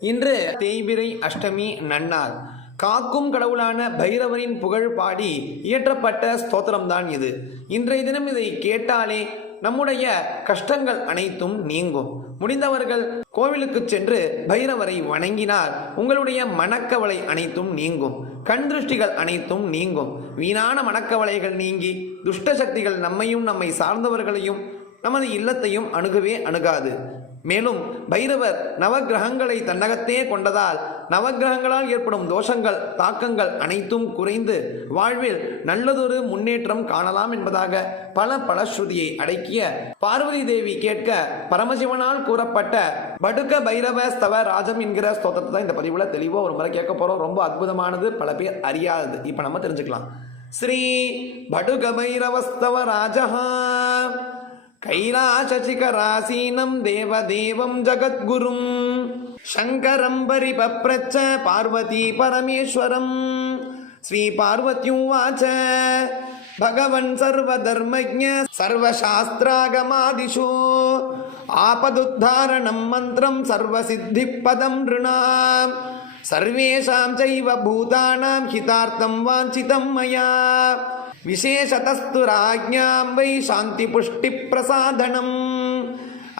இன்று தேய்பிறை அஷ்டமி நன்னாள். காக்கும் கடவுளான பைரவரின் புகழ் பாடி இயற்றப்பட்ட ஸ்தோத்திரம்தான் இது. இன்றைய தினம் இதை கேட்டாலே நம்முடைய கஷ்டங்கள் அனைத்தும் நீங்கும். முடிந்தவர்கள் கோவிலுக்கு சென்று பைரவரை வணங்கினால் உங்களுடைய மனக்கவலை அனைத்தும் நீங்கும், கண் திருஷ்டிகள் அனைத்தும் நீங்கும். வீணான மனக்கவலைகள் நீங்கி துஷ்ட சக்திகள் நம்மையும் நம்மை சார்ந்தவர்களையும் நமது இல்லத்தையும் அணுகவே அணுகாது. மேலும் பைரவர் நவகிரகங்களை தன்னகத்தே கொண்டதால் நவகிரகங்களால் ஏற்படும் தோஷங்கள் தாக்கங்கள் அனைத்தும் குறைந்து வாழ்வில் நல்லதொரு முன்னேற்றம் காணலாம் என்பதாக பல ஸ்ருதியை அடக்கிய பார்வதி தேவி கேட்க பரமசிவனால் கூறப்பட்ட படுக பைரவ ஸ்தவ ராஜம் என்கிற ஸ்தோத்திரத்தை தான் இந்த பதிவுல தெளிவாக ஒரு முறை கேட்க போறோம். ரொம்ப அற்புதமானது, பல பேர் அறியாதது. இப்ப நம்ம தெரிஞ்சுக்கலாம். ஸ்ரீ படுக பைரவஸ்தவ ராஜா கைலாசசிகராசீனம் தேவதேவம் ஜகத்குரும் சங்கரம் பரிபப்ரச்ச பார்வதி பரமேஸ்வரம். ஸ்ரீ பார்வத்யுவாச்ச பகவன் சர்வதர்மஜ்ஞ சர்வசாஸ்திராகமாதிஷு ஆபதுத்தாரணம் மந்திரம் சர்வசித்திப்பதம் ரிணாம் சர்வேஷாம் சைவ பூதானாம் ஹிதார்த்தம் வாஞ்சிதம் மயா விசேஷதஸ்து ராஜ்ஞாம் வை சாந்தி புஷ்டி பிரசாதனம்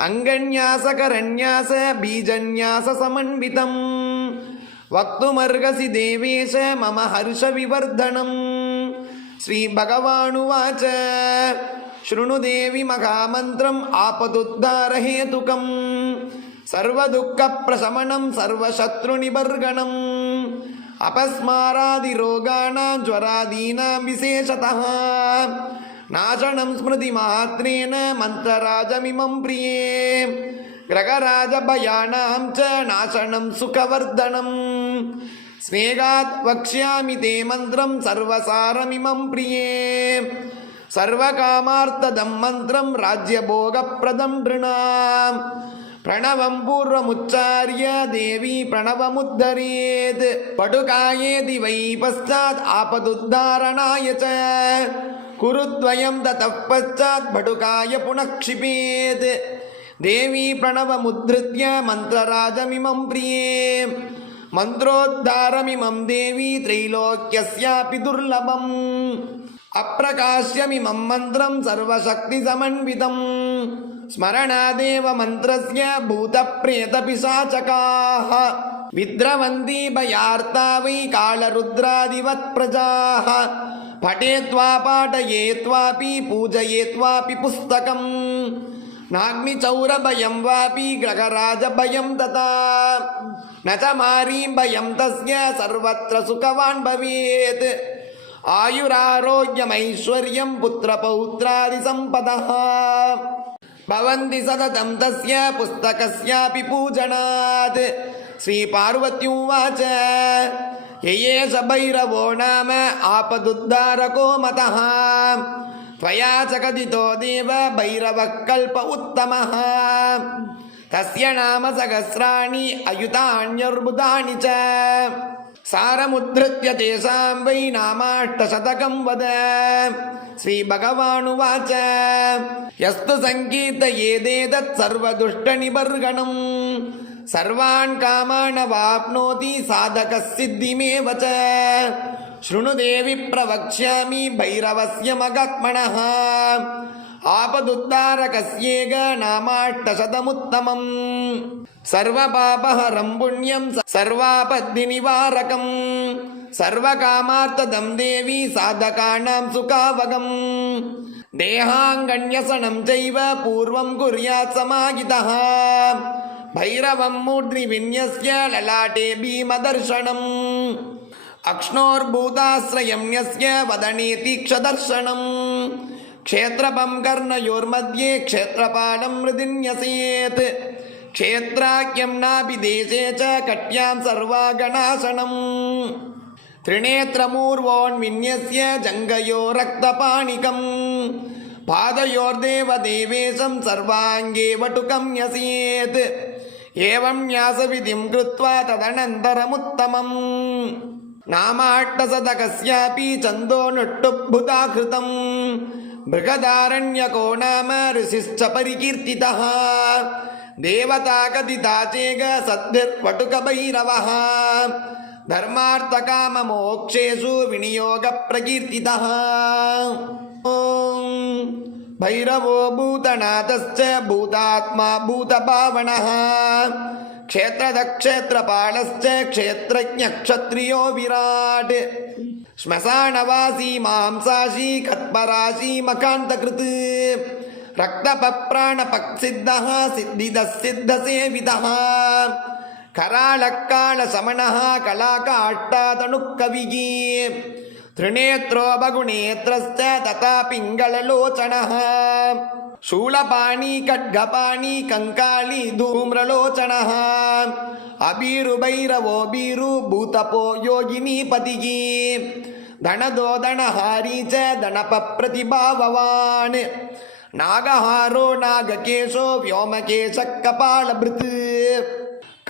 அங்கன்யாசகரன்யாச பீஜன்யாச சமன்விதம் வக்துமர்கசி தேவேஷ மம ஹர்ஷ விவர்தனம். ஸ்ரீ பகவானுவாச்ச ஸ்ருணு தேவி மகாமந்திரம் ஆபதுத்தாரஹேதுகம் சர்வதுக்க பிரசமனம் சர்வசத்ரு நிபர்கணம் அபஸ்மாராதி ரோகாணாம் ஜ்வராதீனாம் விசேஷதः நாசனம் ஸ்மிருதி மாத்ரேன மந்திரராஜமிமம் பிரியே கிரகராஜ பயானாம் ச நாசனம் சுகவர்தனம் ஸ்நேகாத் வக்ஷ்யாமி தே மந்திரம் சர்வசாரமிமம் பிரியே சர்வகாமார்த்ததம் மந்திரம் ராஜ்யபோகப்ரதம் ரிணாம் பிரணவம் பூர்வமுச்சாரிய தேவி பிரணவமுத்தரேத் படுகாயேதி வை பశ్చాத் ஆபதுத்தாரணாய ச குருத்வயம் ததः பశ్చాத் படுகாய புனக்ஷிபேத். தேவி பிரணவமுத்ருத்ய மந்திரராஜமிமம் பிரியே மந்திரோத்தாரமிமம் தேவி த்ரைலோக்யஸ்யாபி துர்லபம் அப்ரகாஷ்யமிமம் மந்திரம் சர்வசக்தி சமன்விதம் ஸ்மரணாதேவ மந்திரஸ்ய பூத பிரேத பிசாசகாः வித்ரவந்தி பயார்த்தா வை காலருத்ராதிவத் பிரஜாः படேத்வா பாடயேத்வாபி பூஜயேத்வாபி புஸ்தகம் நாக்னி சௌரபயம் வாபி கிரகராஜ பயம் ததா ந மாரீம் பயம் தஸ்ய சர்வத்ர சுகவான் பவேத் ஆயுராரோக்யமைஸ்வர்யம் புத்திரபௌத்ராதி சம்பதः பவந்தி சததம் தஸ்ய புஸ்தகஸ்யாபி பூஜனாத். ஸ்ரீ பார்வத்யுவாச்ச யயேஷ பைரவோ நாம ஆபதுத்தாரகோ மதः त्वया च कथितो देव भैरवः कल्प उत्तमः तस्य नाम सहस्राणि अयुतान्यर्बुधानि च सारमुद्धृत्य तेषां वै नामाष्टशतकं वद. श्री भगवानुवाच यस्तु संकीर्तयेदेतत् सर्वदुष्टनिबर्गणं सर्वान् कामान् वाप्नोति साधकः सिद्धिमेव च. शृणु देवी प्रवक्ष्यामि भैरवस्य मगात्मनः आपदुद्धारकस्येग नामाष्टशतमुत्तमम् सर्वपापहरं पुण्यं सर्वापद्दिनिवारकं सर्वकामार्थदं देवी साधकानां सुखावगम् देहाङ्गन्यसनं चैव पूर्वं कुर्यात् समाहितः भैरवं मूर्ध्नि विन्यस्य ललाटे भीमदर्शनम् अक्ष्णोर्भूताश्रयं यस्य वदने तीक्षदर्शनं क्षेत्रपं कर्णयोर्मध्ये क्षेत्रपालं हृदिन्यसेत् क्षेत्राख्यं नाभिदेशे च कट्यां सर्वागणासनं त्रिनेत्रमूर्वोन्विन्यस्य जङ्गयो रक्तपाणिकं पादयोर्देवदेवेशं सर्वाङ्गे वटुकं न्यसेत् एवं न्यासविधिं कृत्वा तदनन्तरमुत्तमम् नामाष्टशतकस्यापि छन्दोनुष्टुप्भुताकृतं बृहदारण्यको नाम ऋषिश्च परिकीर्तितः देवता कथिता चेग सद्भिर्वटुकभैरवः धर्मार्थकाममोक्षेषु विनियोगप्रकीर्तितः। भैरवो भूतनाथश्च भूतात्मा भूतभावनः क्षेत्रदक्षेत्रपालश्च क्षेत्रज्ञक्षत्रियो विराट् श्मशानवासी मांसाशी खत्पराशी मकान्तकृत् रक्तपप्राणपक्सिद्धः सिद्धिदः सिद्धसेवितः कराळकालशमनः कलाकाष्ठातनुः त्रिनेत्रो बहुनेत्रश्च तथा पिङ्गललोचनः शूलपाणी खड्गपाणी कंकाली धूम्रलोचनः अबीरुभैरवो बीरु भूतपो योगिनीपतिः धनदो धनहारी च धनपप्रतिभावान् नागहारो नागकेशो व्योमकेशः कपालभृत्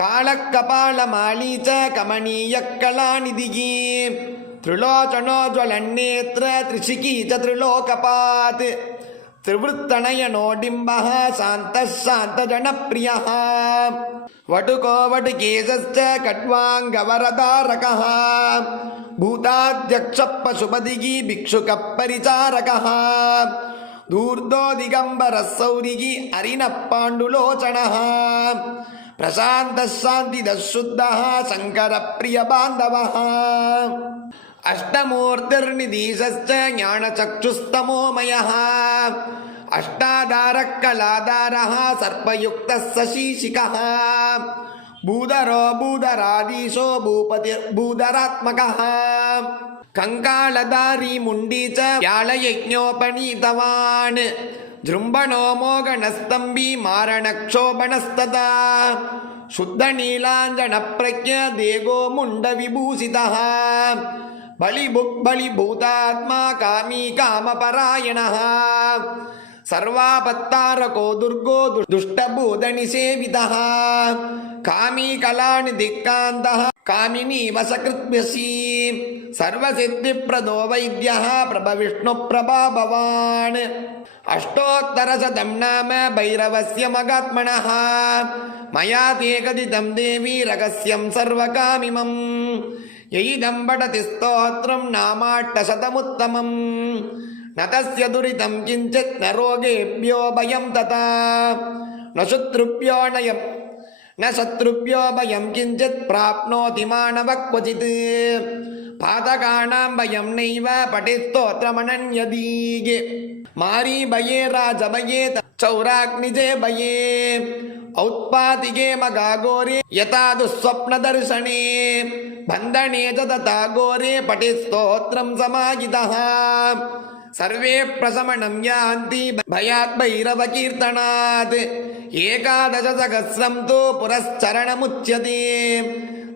कालकपालमाली च कमनीयः कलानिधिः त्रिलोचनो ज्वलन्नेत्र त्रिशिकी च त्रिलोकपात् त्रिवृत्तनयनो डिम्बः शान्तः शान्तजनप्रियः वटुको वटुकेशश्च खड्वाङ्गवरधारकः भूताध्यक्षः पशुपतिः भिक्षुकः परिचारकः धूर्तो दिगम्बरः सौरिः हरिणः पाण्डुलोचनः प्रशान्तः शान्तिदः शुद्धः शङ्करप्रियबान्धवः अष्टमूर्तिर्निधीशश्च ज्ञानचक्षुस्तमोमयः अष्टाधारः कलाधारः सर्पयुक्तः सशीशिकः भूधरो भूधराधीशो भूपतिर्भूधरात्मकः कंकालधारी मुंडी च व्यालयज्ञोपनीतवान् जृम्भणो मोगणस्तंभी मारणक्षोभणस्तथा शुद्धनीलाञ्जनप्रज्ञ देगो मुण्डविभूषितः बलिभूतात्मा कामी कामपरायणः सर्वापत्तारको दुर्गो दुष्टभूतनिसेवितः कामी कलानिधिक्कान्तः कामिनी वशकृत्व्यसी सर्वसिद्धिप्रदो वैद्यः प्रभविष्णुप्रभाभवान् अष्टोत्तरशतं नाम भैरवस्य मगात्मनः मया ते कथितं देवी रहस्यं सर्वकामिमम् यैदं पठति स्तोत्रं नामाष्टशतमुत्तमम् न तस्य दुरितं किञ्चित् न रोगेभ्यो भयं तथा न शत्रुभ्यो भयं किञ्चित् प्राप्नोति मानवः क्वचित् पातकानां भयं नैव पठिस्तोत्रमनन्यदीः मारी भये राजभये चौराग्निजे भये औत्पातिके मगाघोरे यथा दुःस्वप्नदर्शने बन्धने च तथा घोरे पठिस्तोत्रं समाहितः सर्वे प्रशमनं यान्ति भयात् भैरवकीर्तनात् एकादशसहस्रं तु पुरश्चरणमुच्यते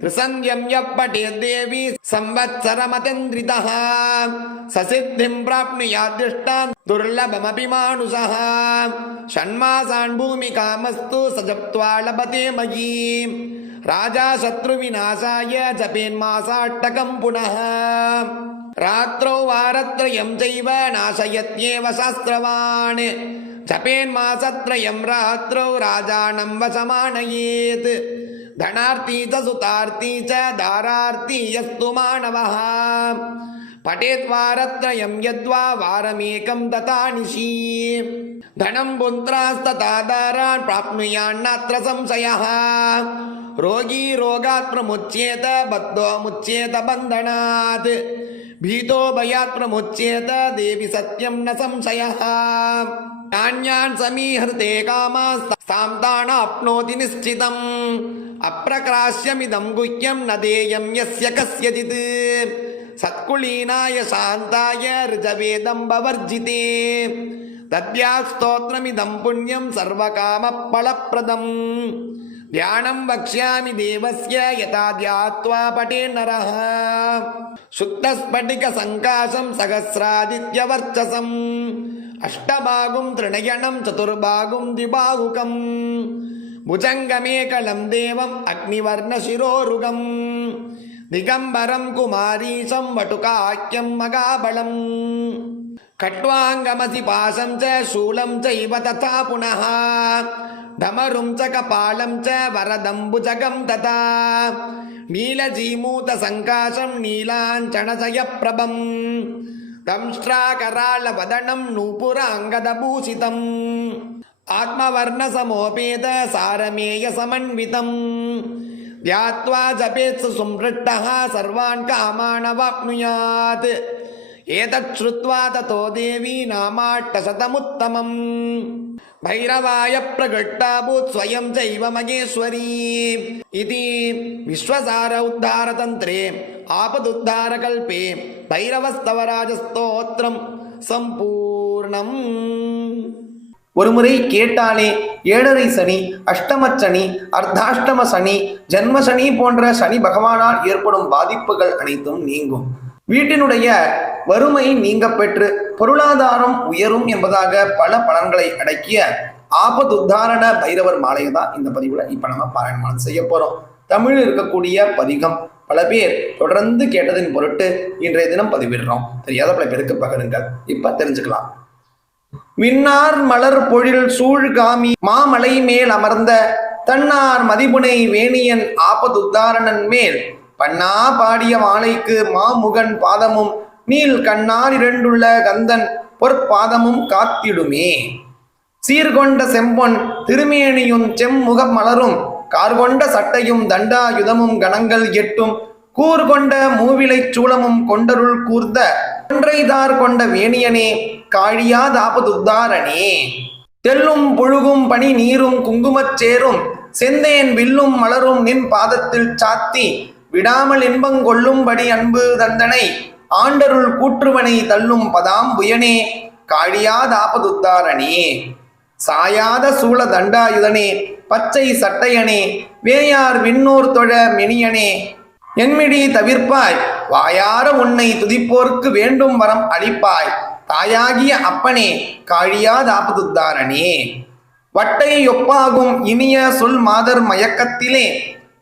त्रिसन्ध्यं यः पठेद्देवी संवत्सरमतेन्द्रितः ससिद्धिं प्राप्नुयाद्दृष्टान् दुर्लभमपि मानुषः षण्मासान् भूमिकामस्तु स जप्त्वा लभते मयीं राजा शत्रुविनाशाय जपेन्मासाट्टकं पुनः रात्रौ वारत्रयं चैव नाशयत्येव शास्त्रवान् जपेन्मासत्रयं रात्रौ राजानं वशमानयेत् धनार्थी च सुतार्थी च दारार्थी यस्तु मानवः पठेत् वारत्रयं यद्वा वारमेकं तथा निशी धनं पुत्रास्तथा दारान् प्राप्नुयान्नात्र संशयः रोगी रोगात् प्रमुच्येत बद्धो मुच्येत बन्धनात् भीतो भयात् प्रमुच्येत देवि सत्यं न संशयः तान्यान् समीहृते कामास्तां तानाप्नोति निश्चितम् अप्रक्राश्यमिदं गुह्यं न देयं यस्य कस्यचित् सत्कुलीनाय शान्ताय ऋजवेदम्बवर्जिते तद्यास्तोत्रमिदं पुण्यं सर्वकामफलप्रदम् ध्यानं वक्ष्यामि देवस्य यथा ध्यात्वा पठे नरः शुद्धस्फटिकसङ्काशं सहस्रादित्यवर्चसम् अष्टबाहुं त्रिनयनं चतुर्बाहुं द्विबाहुकम् भुजङ्गमेकलं देवम् अग्निवर्णशिरोरुगम् दिगम्बरं कुमारीशं वटुकाख्यं मगाबलम् खट्वाङ्गमसि पाशं च शूलं चैव तथा पुनः दमरुं च कपालं च वरदम्बुजगं तथा नीलजीमूतसङ्काशं नीलाञ्चनशयप्रभं दंष्ट्राकरालवदनं नूपुराङ्गदभूषितम् आत्मवर्णसमोपेत सारमेयसमन्वितं ध्यात्वा जपेत्सु सुमृष्टः सर्वान् कामानवाप्नुयात् एतत् श्रुत्वा ततो देवी नामाष्टशतमुत्तमम् भैरवाय प्रकृष्टाभूत् स्वयं चैव महेश्वरी इति विश्वसार उद्धारतन्त्रे आपदुद्धारकल्पे भैरवस्तवराजस्तोत्रम् சம்பூர்ணம். ஒருமுறை கேட்டாலே 7.5 சனி, அஷ்டம சனி, அர்த்தாஷ்டம சனி, ஜன்ம சனி போன்ற சனி பகவானால் ஏற்படும் பாதிப்புகள் அனைத்தும் நீங்கும். வீட்டினுடைய வறுமை நீங்க பெற்று பொருளாதாரம் உயரும் என்பதாக பல பலன்களை அடக்கிய ஆபதுத்தாரண பைரவர் மாலையை தான் இந்த பதிவுல இப்ப நம்ம பாராயணம் செய்ய போறோம். தமிழில் இருக்கக்கூடிய பதிகம் பல பேர் தொடர்ந்து கேட்டதின் பொருட்டு இன்றைய தினம் பதிவிடுறோம். தெரியாத பல பேருக்கு பகிருங்கள். இப்ப தெரிஞ்சுக்கலாம். விண்ணார் மலர் பொழில் சூழ் காமி மாமலை மேல் அமர்ந்த தன்னார் மதிபுனை வேணியன் ஆபதுத்தாரணன் மேல் பண்ணா பாடிய மாலைக்கு மாமுகன் பாதமும் நீல் கண்ணார் 2 கந்தன் பொற்பாதமும் காத்திடுமே. சீர்கொண்ட செம்பொன் திருமேனியும் செம்முக மலரும் கார்கொண்ட சட்டையும் தண்டாயுதமும் கணங்கள் 8 கூர்கொண்ட மூவிலை சூளமும் கொண்டருள் கூர்ந்த ஒன்றைதார் கொண்ட வேணியனே காழியாதாபதுத்தாரணே. தெல்லும் புழுகும் பனி நீரும் குங்குமச் சேரும் செந்தேன் வில்லும் மலரும் நின் பாதத்தில் சாத்தி விடாமல் இன்பங்கொள்ளும்படி அன்பு தந்தனை ஆண்டருள் கூற்றுவனை தள்ளும் பதாம்புயனே காழியாதாபதுத்தாரணே. சாயாத சூழ தண்டாயுதனே பச்சை சட்டையனே வேயார் விண்ணோர் தொழ மெனியனே என்மிடி தவிர்ப்பாய் வாயார உன்னை துதிப்போர்க்கு வேண்டும் வரம் அளிப்பாய் தாயாகிய அப்பனே காழியாதாபதுத்தாரணே. வட்டை ஒப்பாகும் இனிய சொல் மாதர் மயக்கத்திலே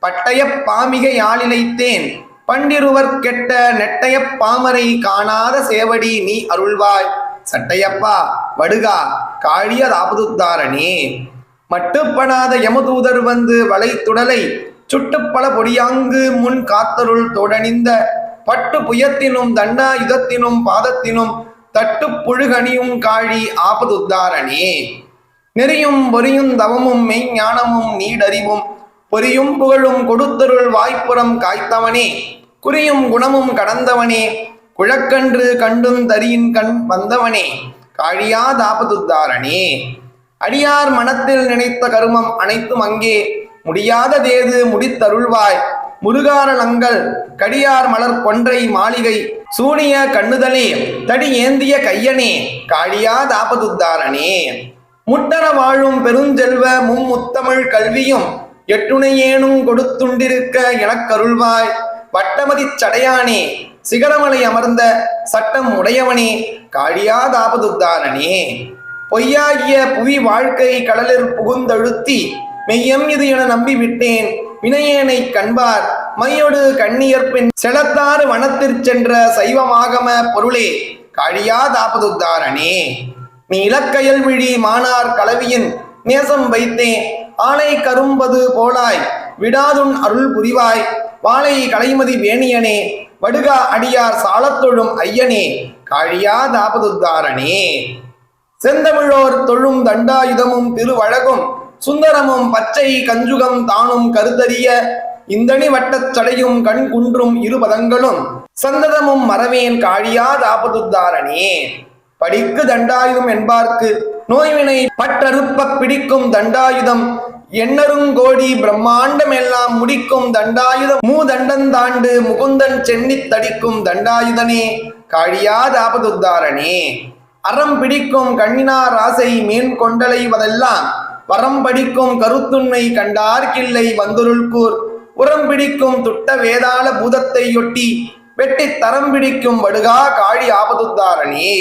பட்டய பாமிகை யாழிலைத்தேன் பண்டிருவர் கெட்ட நெட்டைய பாமரை காணாத சேவடி நீ அருள்வாய் சட்டையப்பா வடுகா காழியாதாபதுத்தாரணே. மட்டுப்படாத யமதூதர் வந்து வளைத்துடலை சுட்டுப்பல பொடியாங்கு முன் காத்தருள் தோடணிந்த பட்டு புயத்தினும் தண்டாயுதத்தினும் பாதத்தினும் தட்டு புழுகணியும் காழி ஆபதுத்தாரணே. நெறியும் பொறியும் தவமும் மெய்ஞானமும் நீடறிவும் பொறியும் புகழும் கொடுத்தருள் வாய்ப்புறம் காய்த்தவனே குறியும் குணமும் கடந்தவனே குழக்கன்று கண்டும் தரியின் கண் வந்தவனே காழியாதாபதுத்தாரணே. அடியார் மனத்தில் நினைத்த கருமம் அனைத்தும் அங்கே முடியாத தேது முடித்தருள்வாய் முருகாரலங்கள் கடியார் மலர் கொன்றை மாளிகை சூனிய கண்ணுதலே தடி ஏந்திய கையனே காழியாதாபதுத்தாரணே. முட்டர வாழும் பெருஞ்செல்வ மும்முத்தமிழ் கல்வியும் 8 ஏனும் கொடுத்துண்டிருக்க எனக்கருள்வாய் வட்டமதி சடையானே சிகரமலை அமர்ந்த சட்டம் உடையவனே காழியாதாபதுத்தாரணே. பொய்யாகிய புவி வாழ்க்கை கடலில் புகுந்தழுத்தி மெய்யம் இது என நம்பிவிட்டேன் வினையேனை கண்பார் மையொடு கண்ணியற்பின் செலத்தாறு வனத்திற் சென்ற சைவமாகம பொருளே காழியாதாபதுத்தாரணே. நீ இலக்கையல் விழி மானார் கலவியின் நேசம் வைத்தேன் ஆலை கரும்பது போலாய் விடாதுன் அருள் புரிவாய் வாழை கலைமதி வேணியனே வடுகா அடியார் சாலத்தொழும் ஐயனே காழியாதாபதுத்தாரணே. செந்தமிழோர் தொழும் தண்டாயுதமும் திருவழகும் சுந்தரமும் பச்சை கஞ்சுகம் தானும் கருதறிய இந்தணி வட்டச் சடையும் கண் குன்றும் 2 பதங்களும் சந்ததமும் மறவேன் காழியாதாபதுத்தாரணே. படிக்கு தண்டாயுதம் என்பார்க்கு நோய்வினை பற்றறுப்ப பிடிக்கும் தண்டாயுதம் எண்ணருங்கோடி பிரம்மாண்டம் எல்லாம் முடிக்கும் தண்டாயுதம் மூதண்டந்தாண்டு முகுந்தன் சென்னித் தடிக்கும் தண்டாயுதனே காழியாதாபதுத்தாரணே. அறம் பிடிக்கும் கண்ணினார் ஆசை மேன் கொண்டலைவதெல்லாம் வரம் படிக்கும் கருத்துண்மை கண்டார்கில்லை வந்துருள்கூர் உரம் பிடிக்கும் துட்ட வேதாள பூதத்தையொட்டி வெட்டி தரம் பிடிக்கும் வடுகா காழியாபதுத்தாரணே.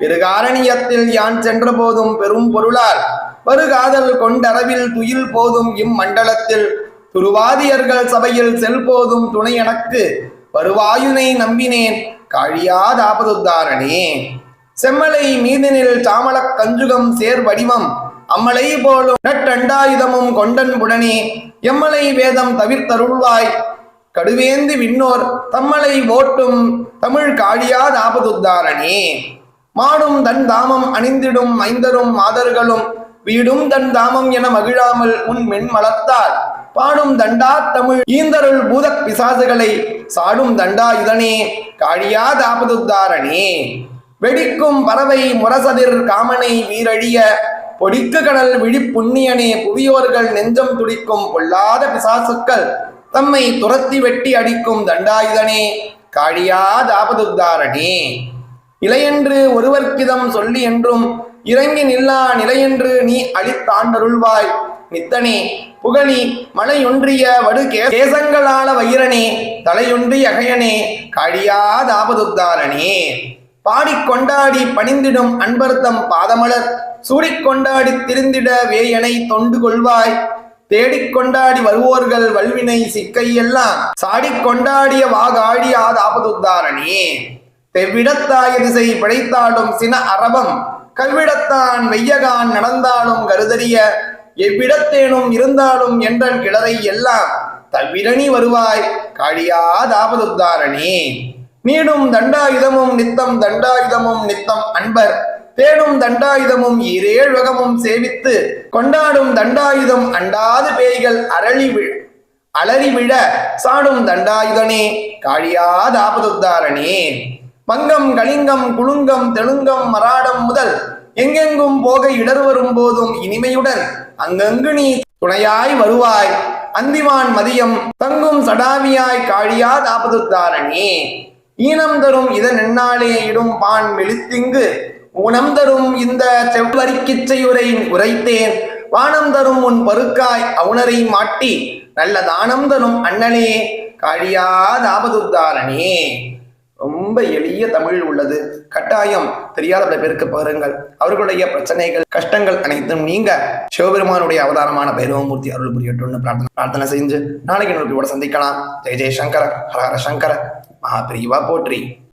பெருகாரணியத்தில் யான் சென்ற போதும் பெரும் பொருளால் வருகாதல் கொண்டரவில் துயில் போதும் இம்மண்டலத்தில் துருவாதியர்கள் சபையில் செல் போதும் துணை எனக்கு வருவாயுனை நம்பினேன் காழியாதாபதுத்தாரணே. செம்மலை மீதினில் சாமளக் கஞ்சுகம் சேர் வடிவம் அம்மலை போலும் நட்டண்டாயுதமும் கொண்டன் புடனே எம்மலை வேதம் தவிர்த்தருள்வாய் கடுவேந்து விண்ணோர் தம்மலை ஓட்டும் தமிழ் காழியாதாபதுத்தாரணே. மாடும் தன் தாமம் அணிந்திடும் மைந்தரும் மாதர்களும் வீடும் தன் தாமம் என மகிழாமல் உன் மென்மலத்தால் பாடும் தண்டா தமிழ் ஈந்தருள் பூத பிசாசுகளை சாடும் தண்டா இதனே காழியாதாபதுத்தாரணே. வெடிக்கும் பறவை முரசதிர் காமனை வீரழிய பொடிக்கு கடல் விழிப்புண்ணியனே புவியோர்கள் நெஞ்சம் துடிக்கும் பொல்லாத பிசாசுக்கள் தம்மை துரத்தி வெட்டி அடிக்கும் தண்டாயுதனே காழியாதாபதுத்தாரணே. இலையென்று ஒருவர்க்கிதம் சொல்லி என்றும் இறங்கி நில்லா நிலையென்று நீ அளித்தாண்டருள்வாய் நித்தனே புகழி மலையொன்றிய வடு கேசங்களால வைரனே தலையொன்றி அகையனே காழியாதாபதுத்தாரணே. பாடிக்கொண்டாடி பணிந்திடும் அன்பர்த்தம் பாதமலர் சூடிக்கொண்டாடி திருந்திட வேயனை தொண்டு கொள்வாய் தேடிக்கொண்டாடி வருவோர்கள் வல்வினை சிக்கையெல்லாம் சாடிக்கொண்டாடிய வாகாழியாதாபதுத்தாரணே. தெவ்விடத்தாய திசை பிழைத்தாலும் சின அரபம் கல்விடத்தான் வெய்யகான் நடந்தாலும் கருதறிய எவ்விடத்தேனும் இருந்தாலும் என்றன் கிளரை எல்லாம் தவ்விரணி வருவாய் காழியாதாபதுத்தாரணே. நீடும் தண்டாயுதமும் நித்தம் தண்டாயுதமும் நித்தம் அன்பர் தேடும் தண்டாயுதமும் ஈரேழுலகமும் சேவித்து கொண்டாடும் தண்டாயுதம் அண்டாது பேய்கள் அலறி விழ சாடும் தண்டாயுதனே காழியாதாபதுத்தாரணே. பங்கம் கலிங்கம் குலுங்கம் தெலுங்கம் மராடம் முதல் எங்கெங்கும் போக இடர் வரும் போதும் இனிமையுடன் அங்கங்கு நீ துணையாய் வருவாய் அந்திவான் மதியம் தங்கும் சடாவியாய் காழியாதாபதுத்தாரணே. ஈனம் தரும் இதன் என்னாலே இடும் பான் மெலித்திங்கு ஊனம் தரும் இந்த செவ்வரிக்கிச்சையுரை உரைத்தேன் வானம் தரும் உன் பருக்காய் அவுணரை மாட்டி நல்ல தானம் தரும் அண்ணனே காழியாதாபதுத்தாரணே. ரொம்ப எளிய தமிழ் உள்ளது. கட்டாயம் தெரியாத பல பேருக்கு பாருங்கள். அவர்களுடைய பிரச்சனைகள் கஷ்டங்கள் அனைத்தும் நீங்க சிவபெருமானுடைய அவதாரமான பைரவமூர்த்தி அருள் புரியட்டும்னு பிரார்த்தனை செஞ்சு நாளைக்கு கூட சந்திக்கலாம். ஜெய ஜெய சங்கர ஹர ஹர சங்கர மகாபிரிவா போற்றி.